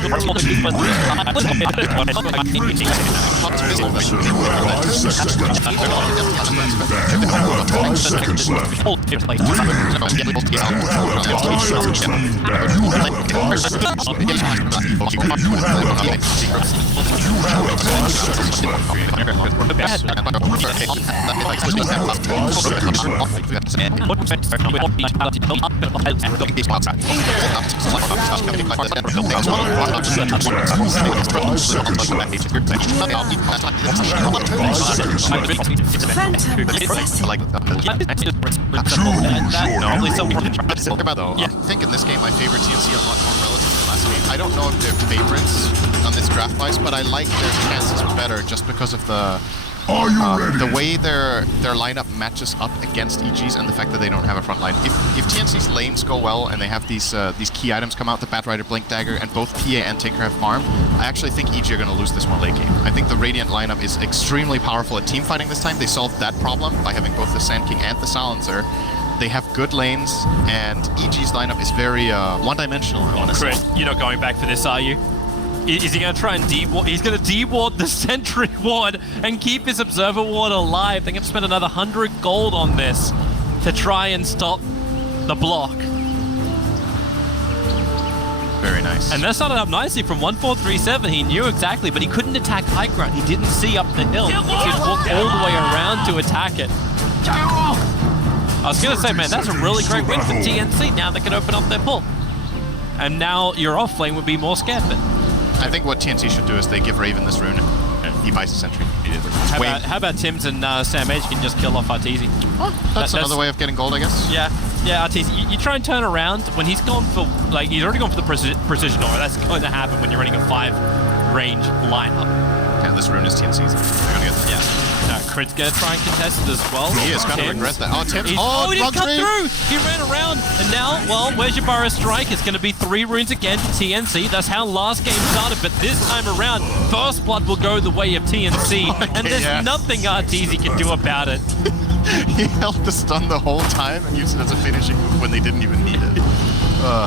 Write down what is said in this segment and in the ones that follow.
I think in this game I favor TNC a lot more relative to the last game. I don't know if they're favorites on this draft-wise, but I like their chances better just because of the way their lineup matches up against EG's and the fact that they don't have a front line. If TNC's lanes go well and they have these key items come out, the Batrider, Blink Dagger, and both PA and Tinker have farm, I actually think EG are going to lose this one late game. I think the Radiant lineup is extremely powerful at team fighting this time. They solved that problem by having both the Sand King and the Silencer. They have good lanes, and EG's lineup is very one-dimensional, I want to say. You're not going back for this, are you? Is he going to try and deward? He's going to deward the Sentry Ward and keep his Observer Ward alive. They're going to spend another 100 gold on this to try and stop the block. Very nice. And that started up nicely from 1437. He knew exactly, but he couldn't attack high ground. He didn't see up the hill. He just walked all the way around to attack it. I was going to say, man, that's a really great win for TNC. Now they can open up their pull. And now your off lane would be more scared of it. I think what TNC should do is they give Raven this rune and he buys the Sentry. How about Tims and Sam H can just kill off Arteezy? Oh, that's another way of getting gold, I guess. Yeah, Arteezy. You try and turn around when he's gone for, like, he's already gone for the precision aura. That's going to happen when you're running a 5-range lineup. Yeah, this rune is TNC's. They're going to get that. Yeah. Crit's going to try and contest it as well. He is going to regret that. Oh, Tims. He didn't cut through. He ran around. And now, well, where's your Burrow Strike? It's going to be 3 runes again for TNC. That's how last game started. But this time around, First Blood will go the way of TNC. And there's nothing Arteezy can do about it. He held the stun the whole time and used it as a finishing move when they didn't even need it.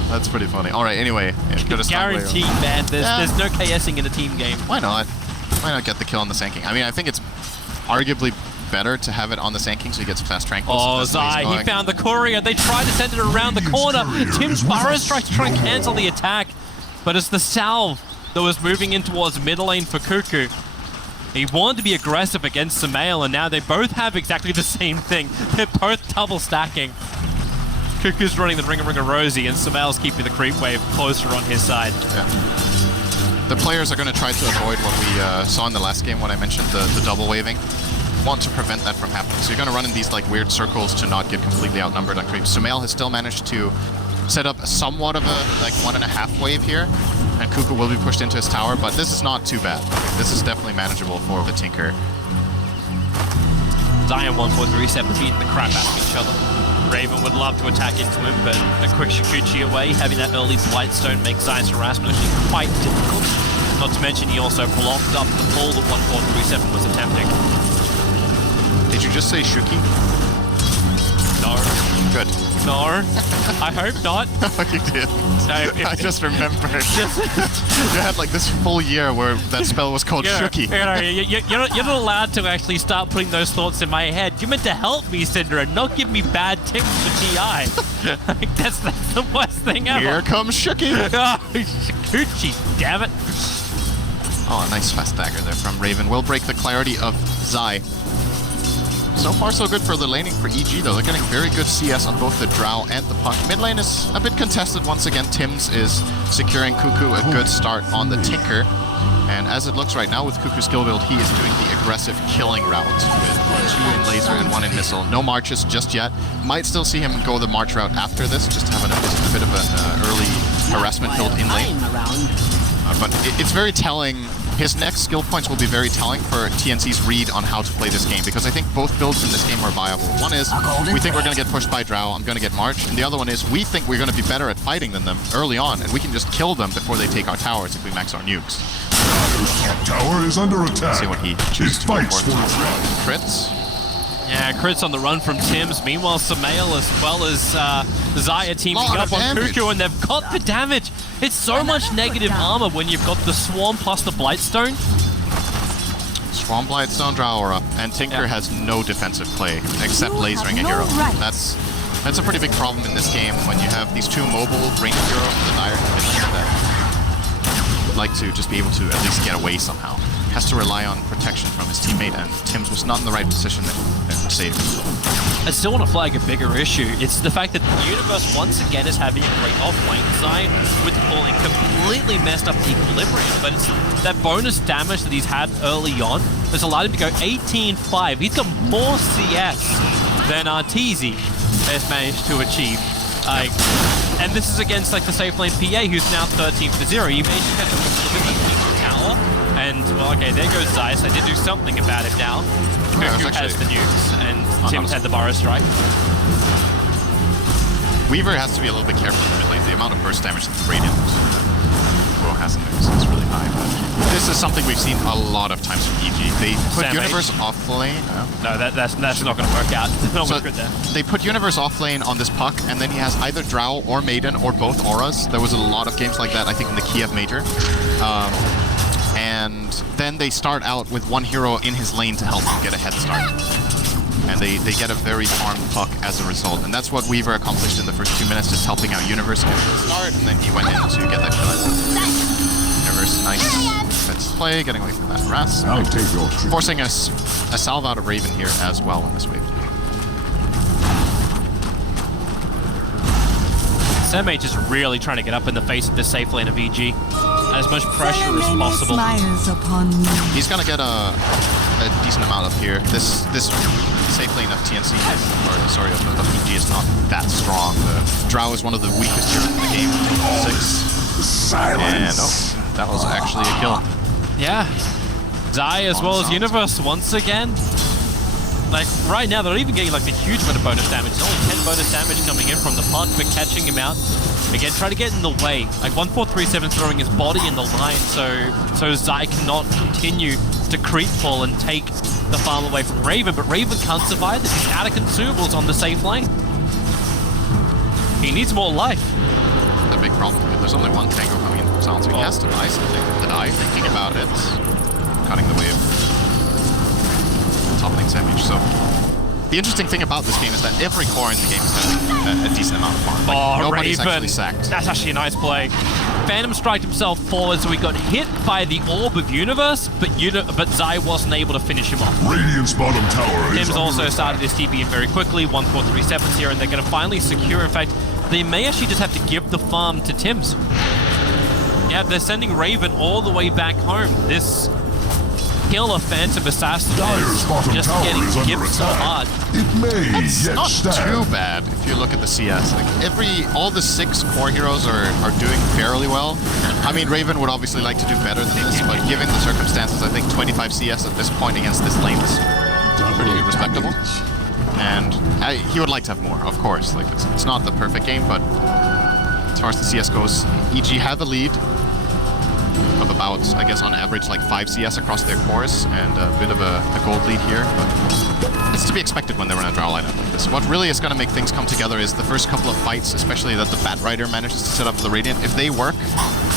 That's pretty funny. All right, anyway. Guaranteed, man. There's no KSing in a team game. Why not? Why not get the kill on the Sand King? I mean, I think it's arguably better to have it on the Sand King so he gets fast tranquils. Oh, Zai, he found the courier. They tried to send it around the corner. Tim's Burrows tried to try and cancel the attack, but it's the salve that was moving in towards mid lane for Cuckoo. He wanted to be aggressive against Samael, and now they both have exactly the same thing. They're both double stacking. Cuckoo's running the Ring of Rosie, and Samael's keeping the creep wave closer on his side. Yeah. The players are going to try to avoid what we saw in the last game when I mentioned the double waving. Want to prevent that from happening. So you're going to run in these like weird circles to not get completely outnumbered on creeps. Samael has still managed to set up somewhat of a like 1.5 wave here, and Cuckoo will be pushed into his tower, but this is not too bad. This is definitely manageable for the Tinker. Zion 143 beating the crap out of each other. Raven would love to attack into him, but a quick Shikuchi away, having that early Blightstone makes Zion's harassment actually quite difficult. Not to mention he also blocked up the pull that 1437 was attempting. Did you just say Shuki? No. Good. No. I hope not. You did. I just remembered. You had like this full year where that spell was called Shuki. You're not allowed to actually start putting those thoughts in my head. You meant to help me, Syndra, and not give me bad tips for TI. That's the worst thing ever. Here comes Shuki. Shikuchi, damn it. Oh, nice fast dagger there from Raven. Will break the clarity of Zai. So far, so good for the laning for EG, though. They're getting very good CS on both the Drow and the Puck. Mid lane is a bit contested once again. Tims is securing Cuckoo a good start on the Tinker. And as it looks right now with Cuckoo's skill build, he is doing the aggressive killing route with 2 in laser and 1 in missile. No marches just yet. Might still see him go the march route after this, just having a bit of an early harassment build in lane. But it's very telling. His next skill points will be very telling for TNC's read on how to play this game, because I think both builds in this game are viable. One is, we think we're going to get pushed by Drow, I'm going to get March, and the other one is, we think we're going to be better at fighting than them early on, and we can just kill them before they take our towers if we max our nukes. Top tower is under attack. Let's see what he chooses to go for. Crits. Yeah, crits on the run from Tims. Meanwhile, Samael as well as Zaya teaming up on Cuckoo, and they've got the damage. It's so much negative armor when you've got the Swarm plus the Blightstone. Swarm, Blightstone, Drow Aura, and Tinker has no defensive play except lasering a hero. That's a pretty big problem in this game when you have these two mobile ranged heroes, the Dire and Midlaner, that would like to just be able to at least get away somehow. Has to rely on protection from his teammate, and Tim's was not in the right position to save. I still want to flag a bigger issue. It's the fact that the Universe once again is having a great off-lane side with pulling completely messed up the equilibrium, but it's that bonus damage that he's had early on has allowed him to go 18-5. He's got more CS than Arteezy has managed to achieve. And this is against like the safe lane PA, who's now 13-0. You managed to catch a little bit of the tower, and well, okay, there goes Zeiss. I did do something about it now. Cuckoo has the nukes, and Tim's had the Burrow Strike. Weaver has to be a little bit careful in the mid lane. The amount of burst damage that the Radiant has in there is really high. But this is something we've seen a lot of times from EG. They put Universe off lane. No, that's not going to work out. So they put Universe off lane on this puck, and then he has either Drow or Maiden or both auras. There was a lot of games like that, I think, in the Kiev Major. And then they start out with one hero in his lane to help him get a head start. And they get a very farmed puck as a result. And that's what Weaver accomplished in the first 2 minutes, just helping out Universe get a start, and then he went in to get that kill. Universe, nice defensive play, getting away from that harass. I'll take your trick. Forcing a salve out of Raven here as well in this wave. SamH is really trying to get up in the face of this safe lane of EG. As much pressure as possible. He's gonna get a decent amount up here. This safe lane of TNC, of EG is not that strong. The Drow is one of the weakest heroes in the game. 6. Silence. And that was actually a kill. Yeah. Zai as well as Universe once again. Like, right now, they're not even getting like a huge amount of bonus damage. There's only 10 bonus damage coming in from the puck, but catching him out. Again, try to get in the way. Like, 1437 throwing his body in the line, so Zai cannot continue to creep pull and take the farm away from Raven, but Raven can't survive this. He's out of consumables on the safe lane. He needs more life. The big problem here, there's only one tango coming in from Sound, so he has to buy something. The Die, thinking about it, cutting the wave. Top lane SamH. So the interesting thing about this game is that every core in the game is having a decent amount of farm. Like, nobody's Raven. actually sacked. That's actually a nice play. Phantom striked himself forward, so he got hit by the Orb of Universe, but Zai wasn't able to finish him off. Radiant's bottom tower is Tim's also started his TP in very quickly, 1437 here, and they're going to finally secure. In fact, they may actually just have to give the farm to Tim's. Yeah, they're sending Raven all the way back home. This kill of Phantom Assassin is just getting given so hard. It may It's yet not stand. too bad if you look at the CS. Like all the 6 core heroes are doing fairly well. I mean, Raven would obviously like to do better than this, but given the circumstances, I think 25 CS at this point against this lane is pretty respectable. And he would like to have more, of course. Like it's not the perfect game, but as far as the CS goes, EG had the lead of about, I guess, on average, like 5 CS across their cores, and a bit of a gold lead here, but it's to be expected when they run a Drow lineup like this. What really is going to make things come together is the first couple of fights, especially that the Bat Rider manages to set up for the Radiant. If they work,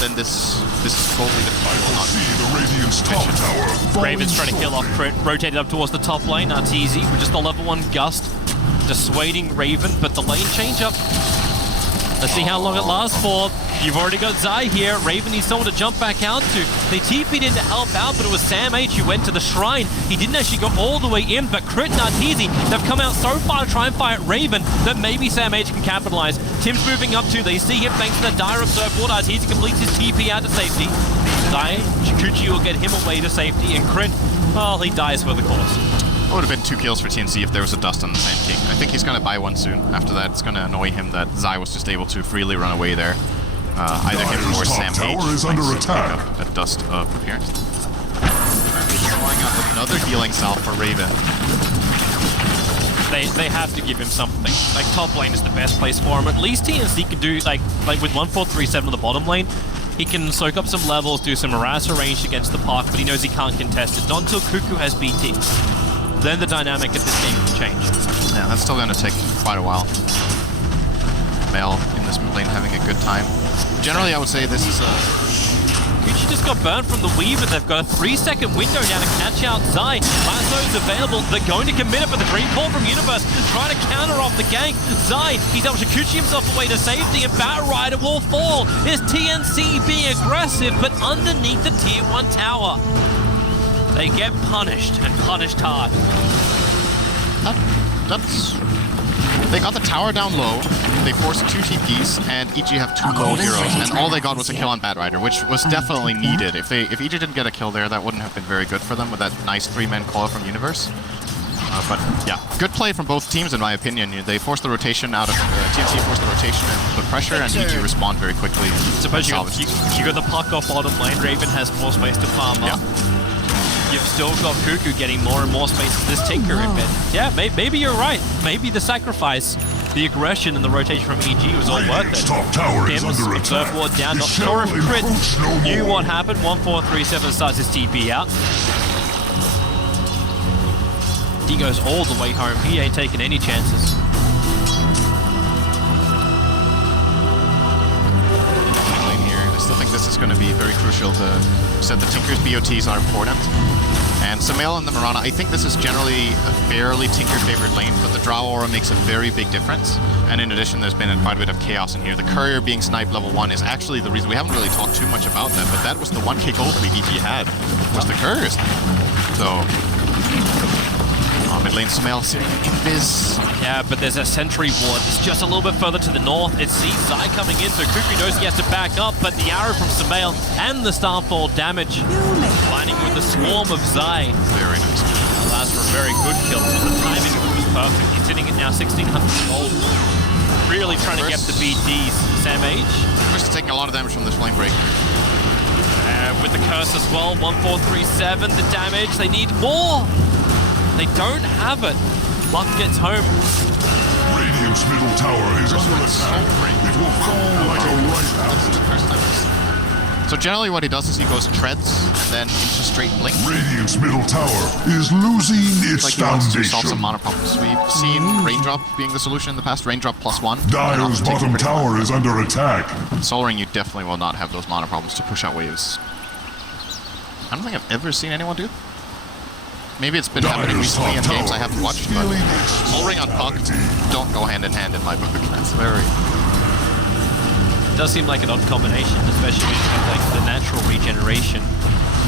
then this gold lead will not See the Radiant's top tower. Raven's trying to kill off Crit, rotated up towards the top lane. Arteezy with just a level 1 gust, dissuading Raven, but the lane change up. Let's see how long it lasts for. You've already got Zai here. Raven needs someone to jump back out to. They TP'd in to help out, but it was SamH who went to the shrine. He didn't actually go all the way in, but Crit and Arteezy, they've come out so far to try and fight Raven that maybe SamH can capitalize. Tim's moving up too. They see him thanks to the Dire Observe Ward. Arteezy completes his TP out to safety. Zai, Chikuchi will get him away to safety, and Crit, well, he dies for the cause. It would have been 2 kills for TNC if there was a dust on the Sand King. I think he's going to buy one soon. After that, it's going to annoy him that Zai was just able to freely run away there. Either him or SamH is under attack. A dust of appearance. Throwing up another healing salve for Raven. They have to give him something. Like, top lane is the best place for him. At least TNC can do, like with 1437 on the bottom lane, he can soak up some levels, do some harasser range against the park, but he knows he can't contest it. Not until Cuckoo has BT. Then the dynamic of this game can change. Yeah, that's still going to take quite a while. Mel in this lane having a good time. Generally, I would say this is Gucci just got burned from the Weaver. They've got a 3-second window now to catch out Zai. Lasso's available. They're going to commit it, but the green call from Universe trying to counter off the gank. Zai, he's able to Gucci himself away to safety, and Bat Rider will fall. Is TNC being aggressive, but underneath the tier 1 tower. They get punished, and punished hard. They got the tower down low, they forced 2 TPs, and EG have 2 low heroes, and all they got was a kill on Bat Rider, which was definitely needed. If EG didn't get a kill there, that wouldn't have been very good for them with that nice 3-man call from Universe. But yeah, good play from both teams in my opinion. They forced the rotation out of, TNC forced the rotation and put pressure, and EG respond very quickly. Suppose you got the puck off bottom lane, Raven has more space to farm up. You've still got Cuckoo getting more and more space with this Tinker in bed. Yeah, maybe you're right. Maybe the sacrifice, the aggression and the rotation from EG was all worth it. Top tower is under attack. Observe ward down, not sure if Crit knew what happened. 1437 starts his TP out. He goes all the way home. He ain't taking any chances. I still think this is going to be very crucial to set the Tinker's BOTs are important. And Samael and the Mirana, I think this is generally a fairly Tinker-favored lane, but the Drow Aura makes a very big difference. And in addition, there's been quite a bit of chaos in here. The Courier being sniped level 1 is actually the reason. We haven't really talked too much about that, but that was the 1k gold lead EG had, was the Courier snipe. So, mid lane Samael sitting in Viz. Yeah, but there's a sentry ward. It's just a little bit further to the north. It sees Zai coming in, so Cuckoo knows he has to back up, but the arrow from Samael and the Starfall damage, lining with the swarm of Zai. Very nice. Allows for a very good kill, but the timing of it was perfect. He's sitting at now 1600 gold. Really trying to get the BTs. Sam H. First taking a lot of damage from this flame break. With the curse as well, 1437, the damage. They need more. They don't have it. Luck gets home. Radiant's middle tower is under attack. It will fall like a ripe apple. So generally what he does is he goes treads and then into straight blink. Radiant's middle tower is losing its Like he wants to foundation. solve some mana problems. We've seen Raindrop being the solution in the past. Raindrop +1. Dire's bottom tower is under attack. Soul Ring, you definitely will not have those mana problems to push out waves. I don't think I've ever seen anyone do. Maybe it's been happening recently in games I haven't watched, but Soul Ring on Puck don't go hand in hand in my book. That's very... It does seem like an odd combination, especially when you have like the natural regeneration.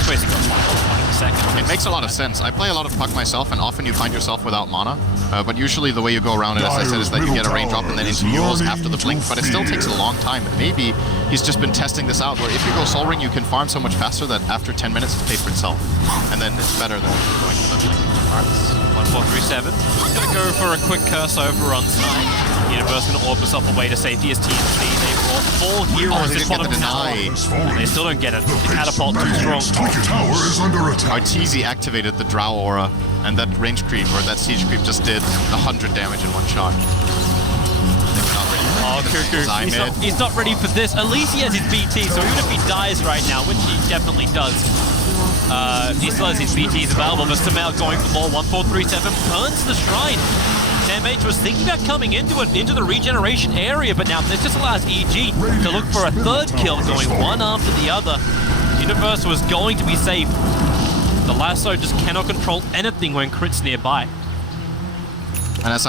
Basically, one second. It makes a lot of sense. I play a lot of Puck myself, and often you find yourself without mana. But usually the way you go around it, as I said, is that you get a raindrop and then into Euros after the blink, but it still takes a long time. And maybe he's just been testing this out, where if you go Soul Ring, you can farm so much faster that after 10 minutes it's paid for itself. And then it's better than going for the blink. Alright, 1437. Gonna go for a quick curse over on side. Universe gonna orb herself away to safety as TNC. They brought 4 heroes in bottom tower. They still don't get it. The catapult too strong. Top tower is under attack. Arteezy activated the Drow Aura, and that range creep, or that siege creep, just did 100 damage in one shot. Oh, Cuckoo. He's not ready for this. At least he has his BT, so even if he dies right now, which he definitely does, he still has his BTs available. But Samael going for more. 1437 burns the shrine. Sam H was thinking about coming into the regeneration area, but now this just allows EG to look for a third kill, going one after the other. Universe was going to be safe. The lasso just cannot control anything when Crit's nearby. And as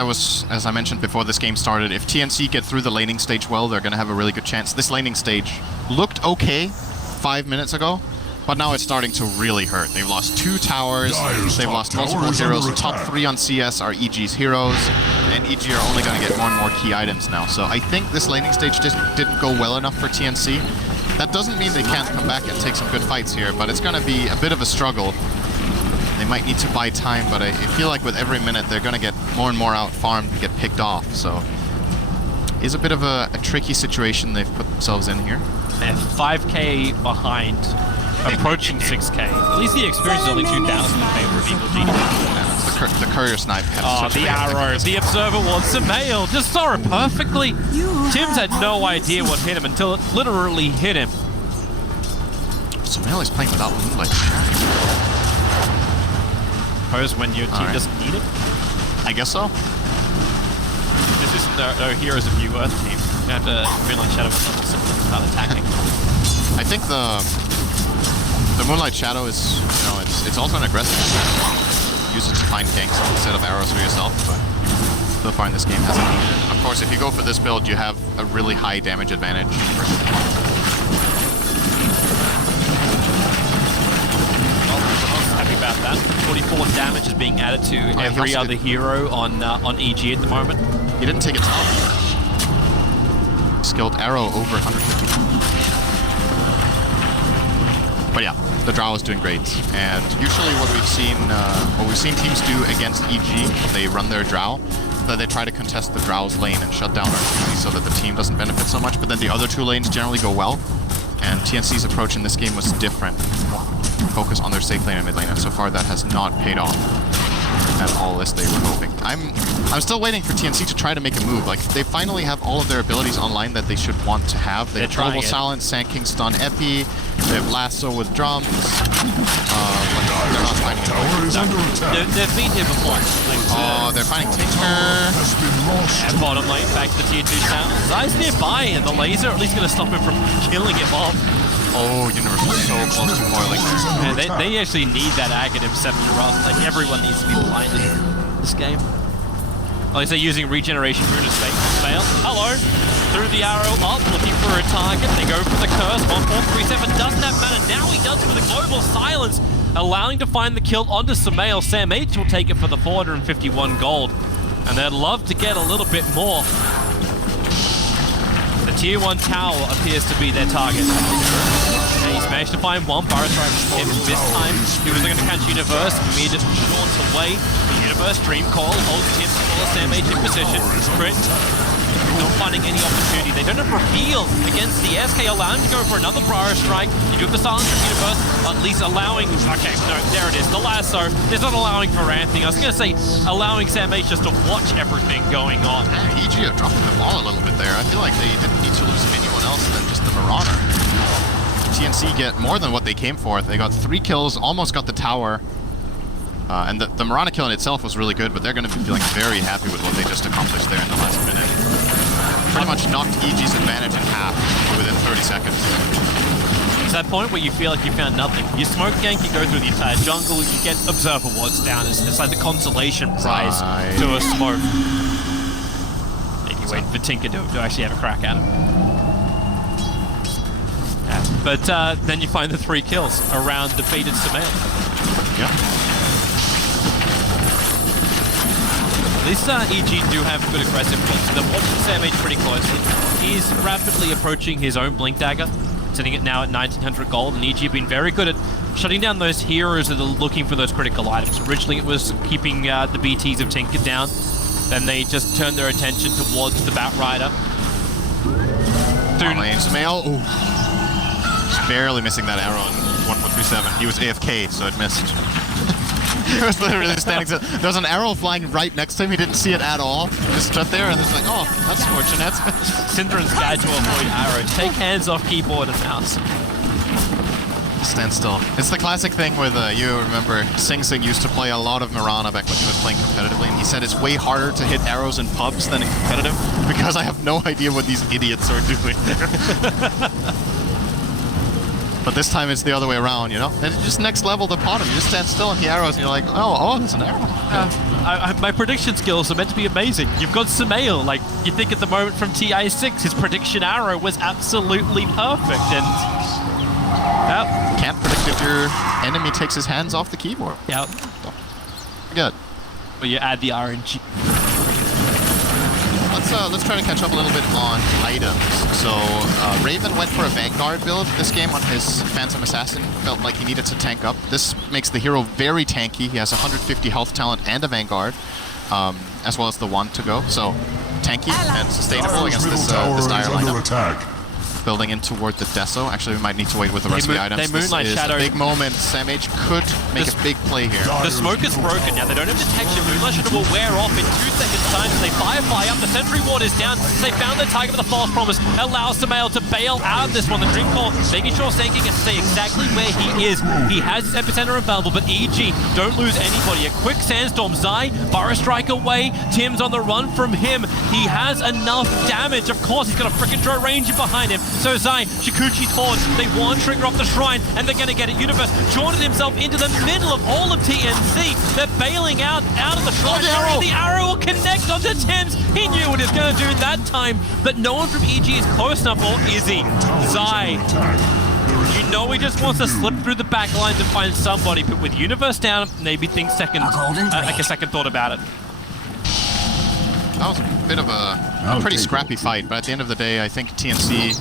I mentioned before this game started, if TNC get through the laning stage well, they're going to have a really good chance. This laning stage looked okay 5 minutes ago, but now it's starting to really hurt. They've lost 2 towers, they've lost multiple heroes. The top 3 on CS are EG's heroes, and EG are only going to get more and more key items now. So I think this laning stage just didn't go well enough for TNC. That doesn't mean they can't come back and take some good fights here, but it's going to be a bit of a struggle. They might need to buy time, but I feel like with every minute they're going to get more and more out farmed and get picked off. So it's a bit of a tricky situation they've put themselves in here. They're 5k behind, approaching 6k. At least the experience is only 2,000 in favor of Eagle GD. The courier snipe had such the arrow, the observer ward, Samael just saw it perfectly. Tim's had no idea what hit him until it literally hit him. Samael is playing without Moonlight. Suppose when your team doesn't need it? I guess so. This isn't no Heroes of New Earth team. You have to Moonlight Shadow start attacking. I think the Moonlight Shadow is, you know, it's also an aggressive. Use it to find ganks instead of arrows for yourself, but so far in this game hasn't needed it. Of course, if you go for this build, you have a really high damage advantage. Happy about that. 44 damage is being added to every other hero on EG at the moment. He didn't take a top. Skilled arrow over 150. But yeah, the Drow is doing great. And usually what we've seen teams do against EG, they run their Drow, that they try to contest the Drow's lane and shut down our TNC so that the team doesn't benefit so much. But then the other two lanes generally go well. And TNC's approach in this game was different. Focus on their safe lane and mid lane, and so far that has not paid off at all as they were hoping. I'm still waiting for TNC to try to make a move. Like, they finally have all of their abilities online that they should want to have. They have Global Silence, Sand King Stun Epi, they have Lasso with drums. They're not finding it. They've been here before. They're finding Tinker. And bottom lane, back to the tier 2 town. Zai's nearby, and the laser at least going to stop him from killing him off. Oh, Universe is so close to foiling. Yeah, they actually need that Aghanim Scepter run. Like, everyone needs to be blinded in this game. Like I say, using regeneration rune to fail. Hello! Through the arrow up, looking for a target. They go for the curse. 1437 doesn't have mana. Now he does for the global silence, allowing to find the kill onto Samael. Sam H will take it for the 451 gold. And they'd love to get a little bit more. The tier 1 tower appears to be their target. And he's managed to find one Burrow Strike from him. This time, he was going to catch Universe. Mid short away. Universe Dream Call holds him for Sam H in position. Crit. Not finding any opportunity. They don't have reveal against the SK, allowing him to go for another Burrow Strike. You do have the silence from Universe, at least allowing... Okay, no, there it is. The lasso. It's not allowing for anything. I was going to say, allowing Sam H just to watch everything going on. Yeah, EG are dropping the ball a little bit there. I feel like they didn't need to lose anyone else than just the Marauder. TNC get more than what they came for. They got 3 kills, almost got the tower. And the Marauder kill in itself was really good, but they're going to be feeling very happy with what they just accomplished there in the last minute. Pretty much knocked EG's advantage in half within 30 seconds. It's that point where you feel like you found nothing. You smoke gank, you go through the entire jungle, you get Observer Wards down. It's like the consolation prize to a smoke. Then you wait for Tinker to actually have a crack at him. Yeah. But then you find the 3 kills around defeated Samael. Yeah. At least EG do have good aggressive builds. They're watching Sam H pretty closely. He's rapidly approaching his own Blink Dagger, sitting it now at 1900 gold, and EG have been very good at shutting down those heroes that are looking for those critical items. Originally it was keeping the BTs of Tinker down, then they just turned their attention towards the Batrider. Samael, just barely missing that arrow on 1437. He was AFK, so it missed. He was literally standing still. There was an arrow flying right next to him. He didn't see it at all. Just stood there and it's like, oh, that's fortunate. Syndron's guide to avoid arrows. Take hands off keyboard and mouse. Stand still. It's the classic thing with, you remember, Sing Sing used to play a lot of Mirana back when he was playing competitively, and he said it's way harder to hit arrows in pubs than in competitive because I have no idea what these idiots are doing there. But this time it's the other way around, you know? And it's just next level the bottom. You just stand still and the arrows and you're like, oh, there's an arrow. My prediction skills are meant to be amazing. You've got Samael, like, you think at the moment from TI6, his prediction arrow was absolutely perfect, and... Can't predict if your enemy takes his hands off the keyboard. Yep. Good. Well, you add the RNG. Let's try to catch up a little bit on items. So, Raven went for a Vanguard build this game on his Phantom Assassin. Felt like he needed to tank up. This makes the hero very tanky. He has 150 health talent and a Vanguard, as well as the 1 to go. So, tanky and sustainable against this dire lineup. building in toward the Deso. Actually, we might need to wait with the rest of the items. They Moonlight this is Shadow. a big moment. SamH could make a big play here. The smoke is broken now. They don't have detection. Moonlight Shadow will wear off in 2 seconds time as they firefly up. The sentry ward is down. They found their target with a false promise. Allows Samael to bail out of this one. The Dream Core making sure Senki can stay exactly where he is. He has his epicenter available, but EG don't lose anybody. A quick sandstorm. Zai, Burrow Strike away. Tim's on the run from him. He has enough damage. Of course, he's got a freaking Drow Ranger behind him. So Zai, Shikuchi's Horde, they want trigger off the shrine, and they're going to get it. Universe jaunted himself into the middle of all of TNC. They're bailing out of the shrine. The arrow will connect onto Tim's. He knew what he was going to do that time, but no one from EG is close enough, or is he? Zai, you know he just wants to slip through the back lines and find somebody, but with Universe down, maybe think like a second thought about it. That was a bit of a pretty scrappy fight, but at the end of the day, I think TNC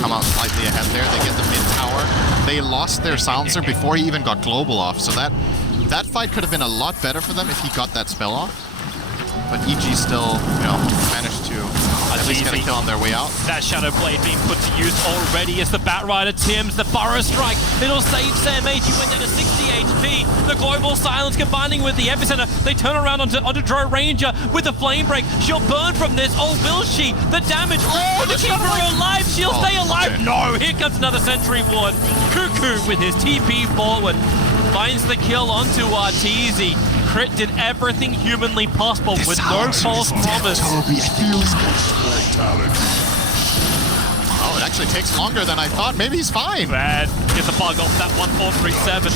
come out slightly ahead there. They get the mid tower. They lost their silencer before he even got global off, so that fight could have been a lot better for them if he got that spell off. But EG still, managed to at least get a kill on their way out. That Shadow Blade being put to use already as the Batrider Tims, the Burrow Strike. It'll save SamH. He went down to 60 HP. The Global Silence combining with the Epicenter. They turn around onto Drow Ranger with the Flame Break. She'll burn from this. Oh, will she? The damage. Oh, the keep her alive. She'll stay alive. Okay. No, here comes another Sentry Ward. Cuckoo with his TP forward. Finds the kill onto Arteezy. Crit did everything humanly possible with no false promise. Oh, it actually takes longer than I thought. Maybe he's fine. Bad. Get the bug off that 1437.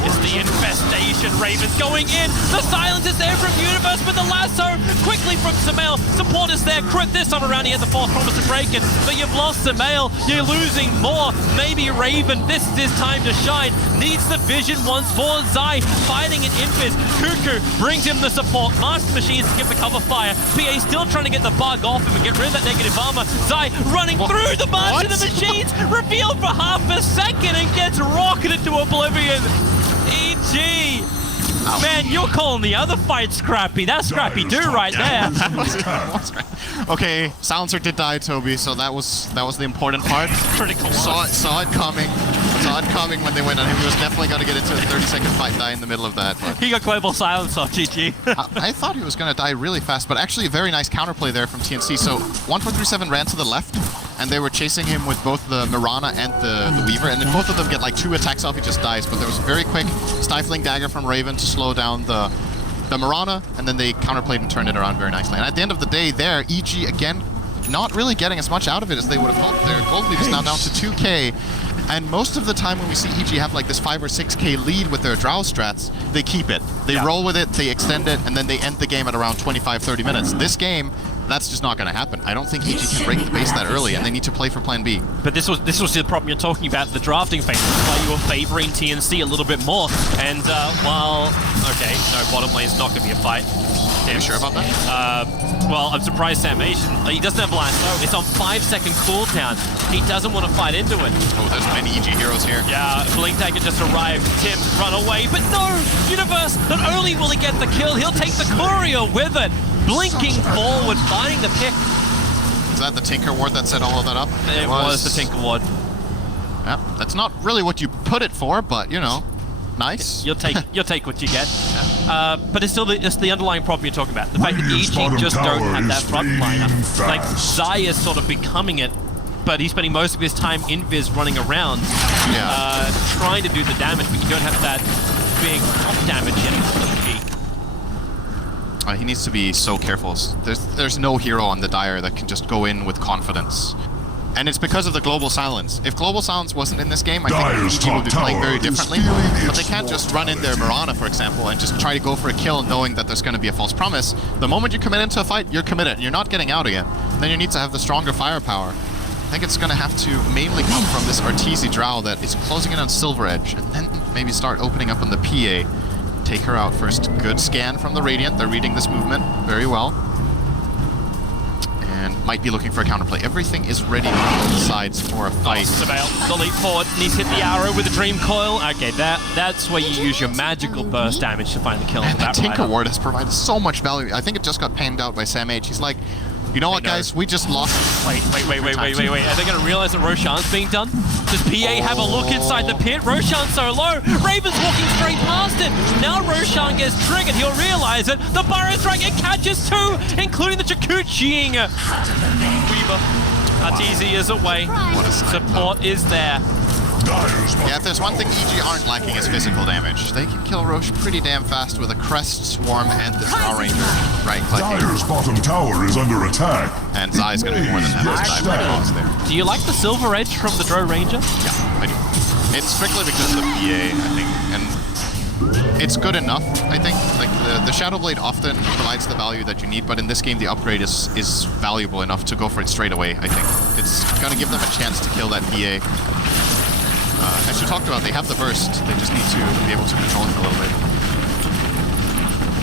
Is the infestation. Ravens going in. The silence is there from Universe, but the lasso quickly from Samael. Support is there. Crit this time around. He had the false promise to break it, but you've lost Samael. You're losing more. Maybe Raven. This is his time to shine. Needs the vision once for Zai. Fighting an Invis. Cuckoo brings him the support. Master Machines to give the cover fire. PA still trying to get the bug off him and get rid of that negative armor. Zai running through the Master of the Machines. Revealed for half a second and gets rocketed to oblivion. EG. Man, you're calling the other fight scrappy. That's scrappy do right there. Okay, silencer did die, Toby, so that was the important part. Critical. Saw it coming when they went on him. He was definitely going to get into a 30-second fight, die in the middle of that. But He got Global Silence off GG. I thought he was going to die really fast, but actually a very nice counterplay there from TNC. So 1437 ran to the left, and they were chasing him with both the Mirana and the Weaver, and then both of them get like 2 attacks off, he just dies. But there was a very quick Stifling Dagger from Raven to slow down the Mirana, and then they counterplayed and turned it around very nicely. And at the end of the day there, EG again not really getting as much out of it as they would have hoped. Their gold lead is now down to 2k, and most of the time when we see EG have like this 5 or 6k lead with their Drow strats, they keep it. They roll with it, they extend it, and then they end the game at around 25-30 minutes. This game, that's just not going to happen. I don't think EG can break the base that early, and they need to play for plan B. But this was the problem you're talking about, the drafting phase. That's why you were favoring TNC a little bit more. And okay, no, bottom lane's not going to be a fight. Are you sure about that? Well, I'm surprised SamH, he doesn't have lasso. It's on 5-second cooldown. He doesn't want to fight into it. Oh, there's many EG heroes here. Yeah, Blink Dagger just arrived. Tim's run away, but no! Universe, not only will he get the kill, he'll take the courier with it. Blinking forward, finding the pick. Is that the Tinker Ward that set all of that up? It was the Tinker Ward. Yeah, that's not really what you put it for, but nice. You'll take what you get. But it's still the underlying problem you're talking about. The fact that EG just don't have that front liner. Like Zai is sort of becoming it, but he's spending most of his time invis running around, trying to do the damage, but you don't have that big top damage yet. He needs to be so careful. There's no hero on the Dire that can just go in with confidence. And it's because of the Global Silence. If Global Silence wasn't in this game, I think EG would be playing very differently. But they can't just run in their Mirana, for example, and just try to go for a kill knowing that there's going to be a false promise. The moment you commit into a fight, you're committed. You're not getting out again. Then you need to have the stronger firepower. I think it's going to have to mainly come from this Arteezy Drow that is closing in on Silver Edge, and then maybe start opening up on the PA. Take her out first. Good scan from the Radiant. They're reading this movement very well. And might be looking for a counterplay. Everything is ready on both sides for a fight. The leap forward, needs to hit the arrow with a Dream Coil. Okay, that's where you use your magical burst damage to find the kill. And that Tinker Ward has provided so much value. I think it just got panned out by SamH. He's like, You know what, guys? We just lost. Wait. Are they going to realize that Roshan's being done? Does PA have a look inside the pit? Roshan's so low. Raven's walking straight past it. Now Roshan gets triggered. He'll realize it. The Burrow Strike, it catches two, including the Chikuchiing. Weaver. Arteezy is away. Support is there. Yeah, if there's one thing EG aren't lacking is physical damage. They can kill Roche pretty damn fast with a Crest, Swarm, and the Draw Ranger right-clicking. Dire's bottom tower is under attack. And Zai's going to be more than happy to dive right across there. Do you like the Silver Edge from the Drow Ranger? Yeah, I do. It's strictly because of the PA, I think, and it's good enough, I think. Like, the Shadow Blade often provides the value that you need, but in this game, the upgrade is valuable enough to go for it straight away, I think. It's going to give them a chance to kill that PA. As you talked about, they have the burst. They just need to be able to control him a little bit.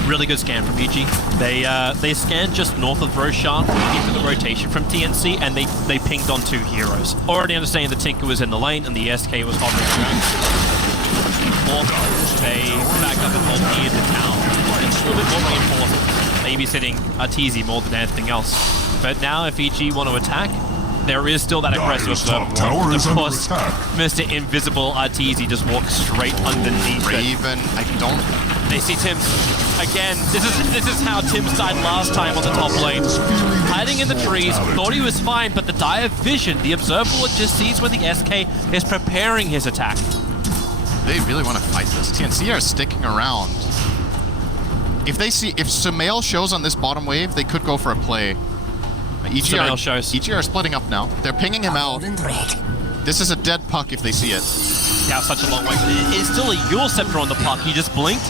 Really good scan from EG. They scanned just north of Roshan, looking for the rotation from TNC, and they pinged on two heroes. Already understanding the Tinker was in the lane and the SK was hovering around. They back up and hold near the town. It's a little bit more reinforced, maybe sitting Arteezy more than anything else. But now if EG want to attack, there is still that aggressive observer. Of course, Mr. Invisible Arteezy just walks straight underneath Raven, I don't... They see Tim's. Again, this is how Tim's died last time on the top lane. Hiding in the trees, thought he was fine, but the Dire Vision, the observer just sees where the SK is preparing his attack. They really want to fight this. TNC are sticking around. If Sumail shows on this bottom wave, they could go for a play. EG are splitting up now. They're pinging him out. This is a dead puck if they see it. Yeah, such a long way. It's still a Yule Scepter on the puck. He just blinked.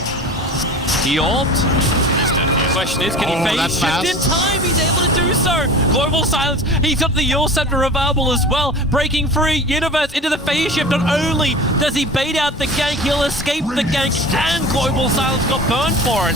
He orbed. The question is, can he phase shift in time? He's able to do so. Global Silence. He's got the Yule Scepter available as well. Breaking free. Universe into the phase shift. Not only does he bait out the gank, he'll escape the gank, and Global Silence got burned for it.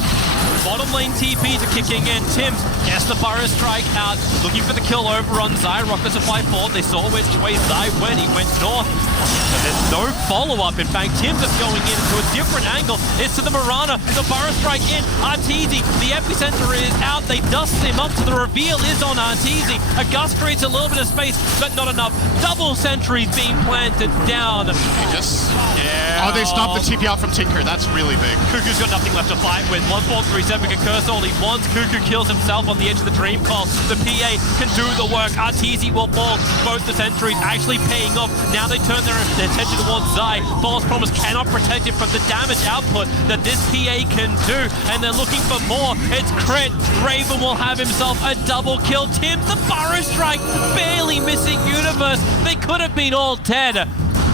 Bottom lane TPs are kicking in. Tims gets the Burrow Strike out, looking for the kill over on Zai. Rocket Supply forward. They saw which way Zai went. He went north. And there's no follow-up. In fact, Tims is going into a different angle. It's to the Mirana. The Burrow Strike in. Arteezy. The epicenter is out. They dust him up, so the reveal is on Arteezy. A gust creates a little bit of space, but not enough. Double sentries being planted down. Oh, they stopped the TP out from Tinker. That's really big. Cuckoo's got nothing left to fight with. 1-4-3-7 can curse all he wants. Cuckoo kills himself on the edge of the Dream Call. The PA can do the work. Arteezy will fall. Both the sentries actually paying off. Now they turn their attention towards Zai. False Promise cannot protect him from the damage output that this PA can do. And they're looking for more. It's crit. Raven will have himself a double kill. Tim's the Burrow Strike. Barely missing Universe. They could have been all dead.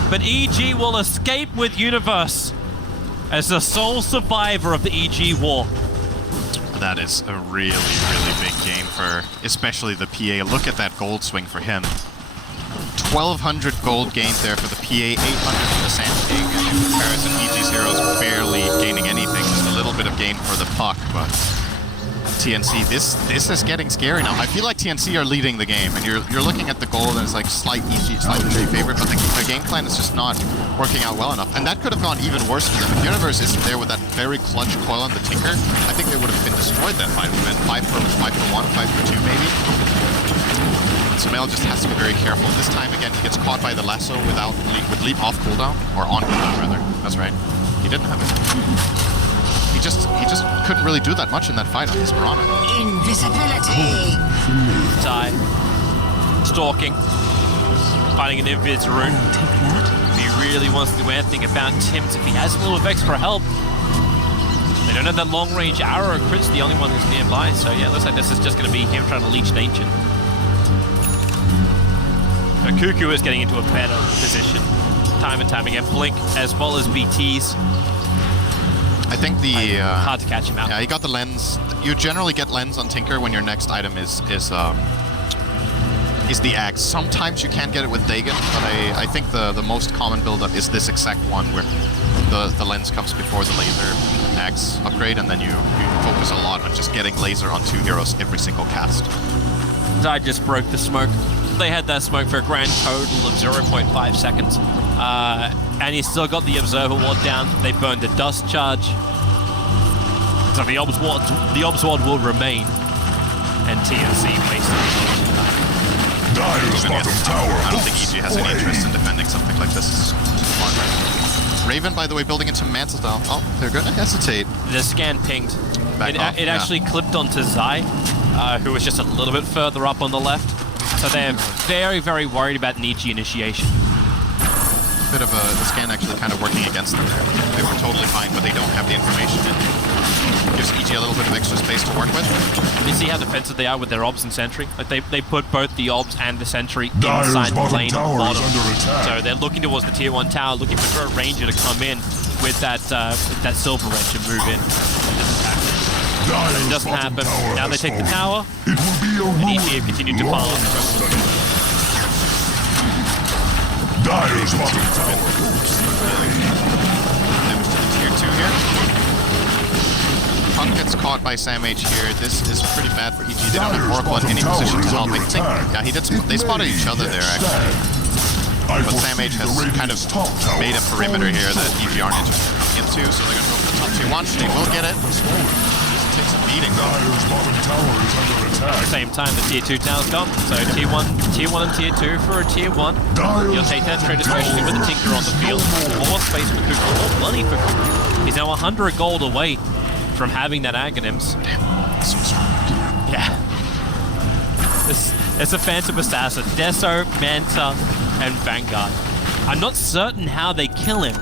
But EG will escape with Universe as the sole survivor of the EG war. That is a really, really big game for especially the PA. Look at that gold swing for him. 1,200 gold gained there for the PA, 800 for the Sand King, and in comparison, EG's heroes barely gaining anything. Just a little bit of gain for the puck, but TNC, this is getting scary now. I feel like TNC are leading the game, and you're looking at the gold and it's like slight EG favorite, but the game plan is just not working out well enough. And that could have gone even worse for them. If Universe isn't there with that very clutch coil on the Tinker, I think they would have been destroyed that fight. It would have been 5-for-1, 5-for-2 maybe. Sumail just has to be very careful. This time again, he gets caught by the lasso with leap off cooldown, or on cooldown rather. That's right. He didn't have it. He just couldn't really do that much in that fight on his Mirana. Invisibility. Zai. Stalking. Finding an invis route. If he really wants to do anything about Tims, if he has a little bit of extra help. They don't have that long range arrow. Crit's the only one who's nearby, so yeah, looks like this is just going to be him trying to leech an Ancient. Cuckoo is getting into a better position. Time and time again. Blink as well as BTs. I think the hard to catch him out. Yeah, he got the lens. You generally get lens on Tinker when your next item is the axe. Sometimes you can get it with Dagon, but I think the most common build-up is this exact one where the lens comes before the laser axe upgrade, and then you focus a lot on just getting laser on 2 heroes every single cast. Zai just broke the smoke. They had that smoke for a grand total of 0.5 seconds. And he's still got the Observer Ward down. They burned a Dust Charge. So the Obs Ward will remain. and TNC wasting time. Dire's bottom tower. I don't think EG has any interest in defending something like this. Raven, by the way, building into Mantle down. Oh, they're going to hesitate. The scan pinged. Back It off, yeah. actually clipped onto Zai, who was just a little bit further up on the left. So they're very, very worried about an EG initiation. Bit of the scan actually kind of working against them there. They were totally fine, but they don't have the information. It gives EG a little bit of extra space to work with. You see how defensive they are with their obs and sentry? Like they put both the obs and the sentry Dire's inside the bottom lane on the tower is bottom. under attack. So they're looking towards the tier 1 tower, looking for a ranger to come in with that silver wedge and move in. It doesn't happen. Now they take the tower. It will be a And EG continue to farm. Dire's bottom tower. Damage to the tier 2 here. Punk gets caught by Sam H here. This is pretty bad for EG. They don't have Oracle in any position to help. I think, yeah, they spotted each other there actually. But Sam H has kind of made a perimeter here that EG aren't interested in coming into, so they're going to go for the top tier 1. They will get it. He takes a beating though. Dire's bottom tower is under attack. At the same time, the tier 2 tower's gone. So tier 1 and tier 2 for a tier 1. You'll take that trade, especially with the Tinker on the field. More space for Kuka, more money for Kuka. He's now 100 gold away from having that Aghanims. Damn, so strong. Yeah. It's a Phantom Assassin. Deso, Manta, and Vanguard. I'm not certain how they kill him.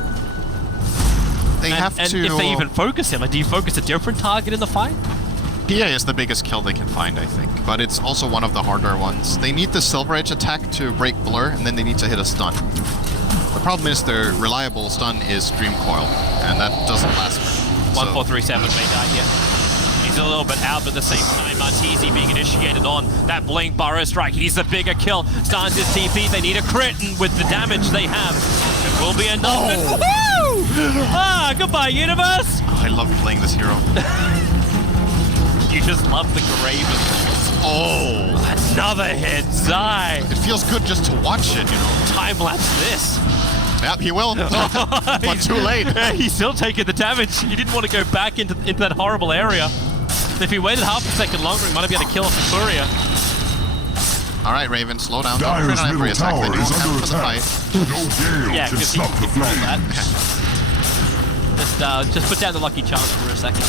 They have and to... if they even focus him, like, do you focus a different target in the fight? PA is the biggest kill they can find, I think, but it's also one of the harder ones. They need the Silver Edge attack to break Blur, and then they need to hit a stun. The problem is their reliable stun is Dream Coil, and that doesn't last. 1437 may die here. He's a little bit out, but at the same time, Martisi being initiated on that Blink Burrow Strike. He's the bigger kill. Starts his TP. They need a crit, and with the damage they have, it will be enough. Oh. Woo! Ah, goodbye, universe! Oh, I love playing this hero. You just love the Graven. Oh! Another hit, Zai! It feels good just to watch it, you know. Time-lapse this. Yep, he will. But too late. Yeah, he's still taking the damage. He didn't want to go back into that horrible area. If he waited half a second longer, he might have been able to kill off the Courier. All right, Raven, slow down. Dire's Don't every middle attack. They tower do is have under for the attack. fight. No gale Yeah, can because stop the flame. Just put down the lucky chance for a second.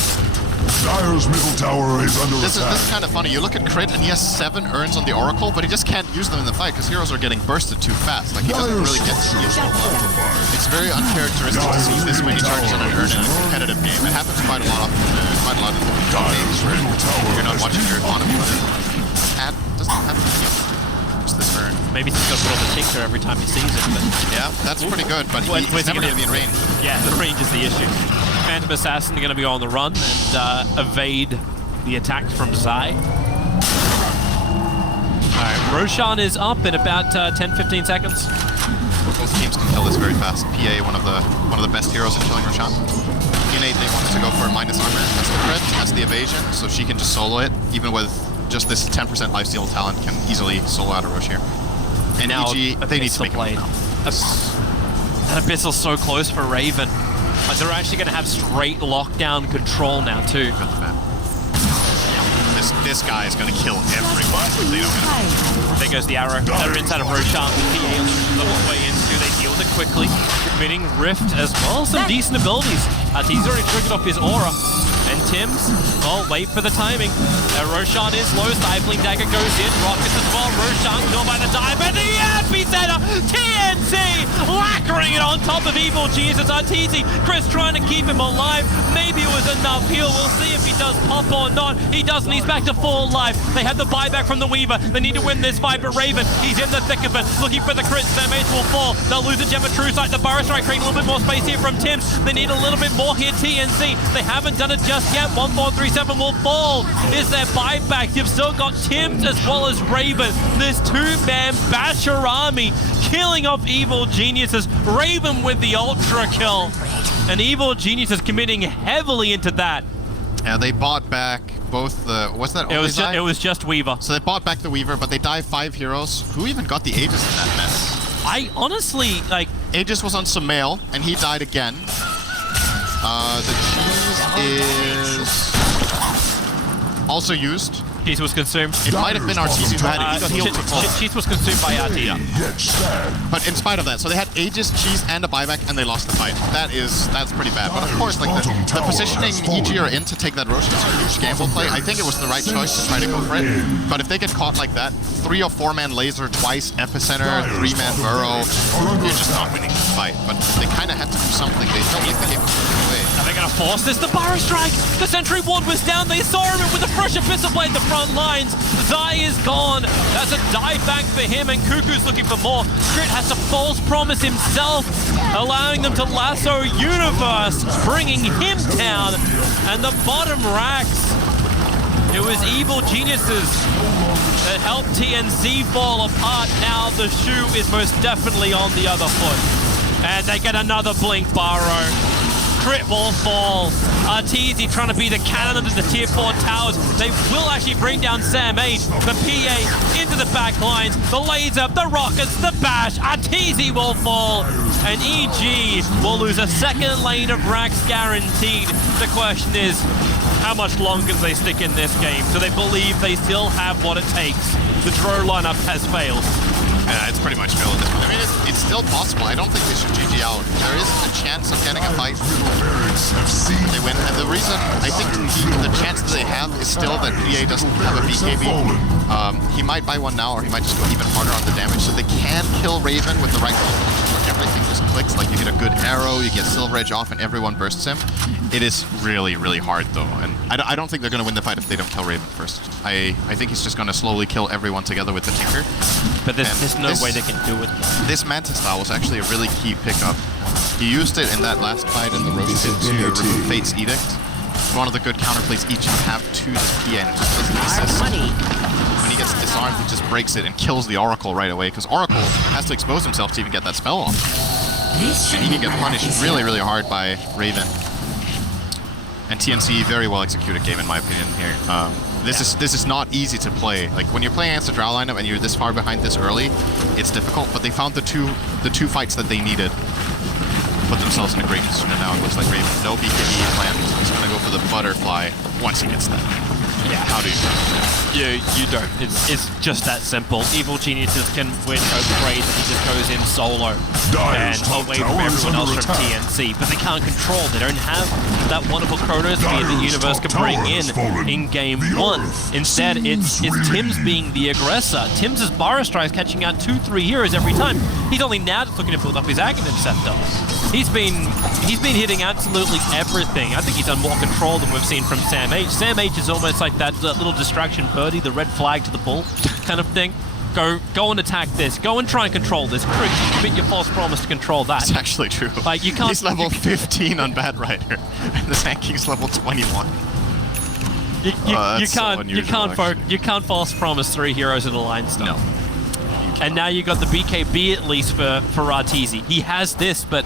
Dire's middle tower is under This attack. is kind of funny. You look at Crit, and he has 7 urns on the Oracle, but he just can't use them in the fight because heroes are getting bursted too fast. Like, he doesn't really get to use them. It's very uncharacteristic to see this many charges on an urn in a competitive game. It happens quite a lot in games where you're not watching your economy, but it doesn't have to use this urn. Maybe he's going to put on the Tinker every time he sees it, but Yeah, that's pretty good, but he's never going to be in range. yeah, the range is the issue. Phantom Assassin are going to be on the run and evade the attack from Zai. Alright, Roshan is up in about 10-15 seconds. Both teams can kill this very fast. PA, one of the best heroes in killing Roshan. Innate, they wanted to go for minus armor. That's the crit, that's the evasion, so she can just solo it. Even with just this 10% lifesteal talent, can easily solo out a Rosh here. And now EG, they need to make blade. That Abyssal's so close for Raven. Like, they're actually going to have straight lockdown control now too. This guy is going to kill everyone if they don't get him. There goes the arrow. They're inside of Roshan. The alien the way into. They deal with it quickly. Committing Rift as well. Some decent abilities. He's already triggered off his aura. And Tim's, oh, wait for the timing. Roshan is low. Stifling Dagger goes in. Rockets as well. Roshan killed by the dive. And the epicenter! TNC! Lacquering it on top of Evil Jesus. Arteezy. Chris trying to keep him alive. Maybe it was enough heal. We'll see if he does pop or not. He doesn't. He's back to full life. They have the buyback from the Weaver. They need to win this fight, but Raven, he's in the thick of it. Looking for the crit. Sam H will fall. They'll lose a Gem of True Sight. The Burrow Strike creating a little bit more space here from Tim. They need a little bit more here, TNC. They haven't done it just yet. 1437 will fall. Is their buyback? You've still got Tim as well as Raven. This two-man basher army killing off Evil Geniuses. Raven with the ultra kill. And Evil Geniuses committing heavily into that. Yeah, they bought back both the... What's that? It was just Weaver. So they bought back the Weaver, but they dive 5 heroes. Who even got the Aegis in that mess? I honestly, like... Aegis was on Sumail, and he died again. The cheese is also used. Cheese was consumed. It might have been RTZ who had it. He got healed before. Cheese was consumed by RT. Yet stand. But in spite of that, so they had Aegis, Cheese, and a buyback, and they lost the fight. That's pretty bad. But of course, like the positioning EG are in to take that Roshan is a huge gamble play. I think it was the right choice to try to go for it. But if they get caught like that, 3 or 4 man laser twice, epicenter, 3 man burrow, you're just not winning the fight. But they kind of had to do something. They felt like the game was moving away. Are they going to force this? The Burrow Strike! The Sentry Ward was down. They saw him with a fresh Abyssal Blade the front lines. Zai is gone. That's a dive back for him, and Cuckoo's looking for more. Crit has to false promise himself, allowing them to lasso Universe, bringing him down. And the bottom racks. It was evil geniuses that helped TNC fall apart. Now the shoe is most definitely on the other foot. And they get another blink Burrow. Crit will fall. Arteezy trying to be the cannon under the tier 4 towers. They will actually bring down Sam H. The PA into the back lines. The laser, the rockets, the bash. Arteezy will fall. And EG will lose a second lane of racks guaranteed. The question is, how much longer do they stick in this game? Do they believe they still have what it takes? The draw lineup has failed. Yeah, it's pretty much failed at this point. I mean, it's still possible. I don't think they should GG out. There is a chance of getting a fight. They win. And the reason I think the chance that they have is still that PA doesn't have a BKB. He might buy one now, or he might just go even harder on the damage. So they can kill Raven with the right function where everything just clicks. Like you get a good arrow, you get Silver Edge off, and everyone bursts him. It is really, really hard though. And I don't think they're going to win the fight if they don't kill Raven first. I think he's just going to slowly kill everyone together with the Tinker. But there's no way they can do it. This Manta style was actually a really key pickup. He used it in that last fight in the Roche pit to remove Fate's Edict. One of the good counterplays each have to the PA and just doesn't assist. When he gets disarmed, he just breaks it and kills the Oracle right away, because Oracle has to expose himself to even get that spell off. And he can get punished really, really hard by Raven. And TNC, very well executed game in my opinion here. This is not easy to play. Like when you're playing against a draw lineup and you're this far behind this early, it's difficult. But they found the two fights that they needed, put themselves in a great position. And now it looks like Raven no BKB planned. He's gonna go for the butterfly once he gets that. Yeah. How do you? You don't. It's just that simple. Evil geniuses can win so great that he just goes in solo and away from everyone else from TNC. But they can't control. They don't have that wonderful chronosphere that Universe can bring in game 1. Instead, it's Tim's being the aggressor. Tim's Burrow Strike's catching out 2-3 heroes every time. He's only now just looking to build up his Aghanim Scepter. He's been hitting absolutely everything. I think he's done more control than we've seen from Sam H. Sam H is almost like that little distraction birdie, the red flag to the bull kind of thing. Go and attack this. Go and try and control this. Crit, commit your false promise to control that. It's actually true. Like you can't. He's level 15 on Bad Rider, and the Sankey's level 21. You can't false promise 3 heroes in a line stuff. No. And now you got the BKB at least for Arteezy. He has this, but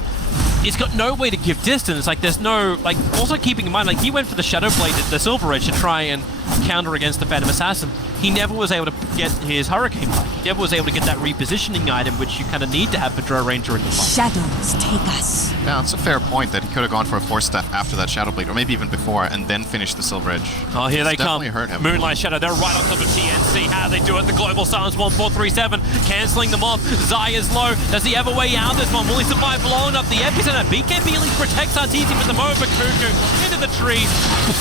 he's got no way to give distance. Like there's no, like, also keeping in mind, like he went for the Shadow Blade at the Silver Edge to try and counter against the Phantom Assassin. He never was able to get his Hurricane back. He never was able to get that repositioning item, which you kind of need to have for Drow Ranger in the fight. Shadows take us. Yeah, it's a fair point that he could have gone for a Force Staff after that Shadow Blade, or maybe even before, and then finished the Silver Edge. Oh, here they come. Hurt him. Moonlight Shadow, they're right on top of TNC. How do they do it? The Global Silence 1437, cancelling them off. Zai is low. Does he have a way out this one? Will he survive blowing up the epicenter? BKB at least protects Arteezy with the moment, but Cuckoo into the trees,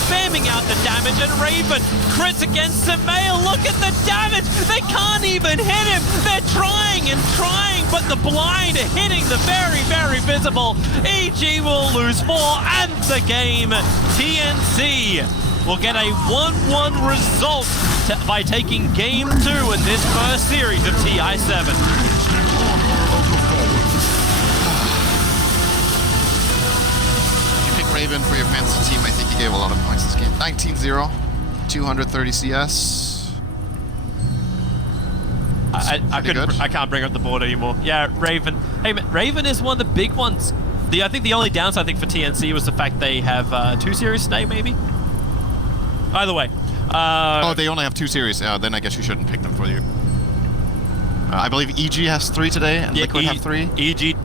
spamming out the damage, and Raven crits against Samael. Look at the damage! They can't even hit him! They're trying and trying, but the blind hitting the very, very visible. EG will lose 4 and the game. TNC will get a 1-1 result by taking game 2 in this first series of TI7. You pick Raven for your fantasy team. I think he gave a lot of points this game. 19-0, 230 CS. I can't bring up the board anymore. Yeah, Raven. Hey, man, Raven is one of the big ones. I think the only downside for TNC was the fact they have 2 series today, maybe. Either way. Oh, they only have 2 series. Then I guess you shouldn't pick them for you. I believe EG has 3 today, and Liquid have 3. EG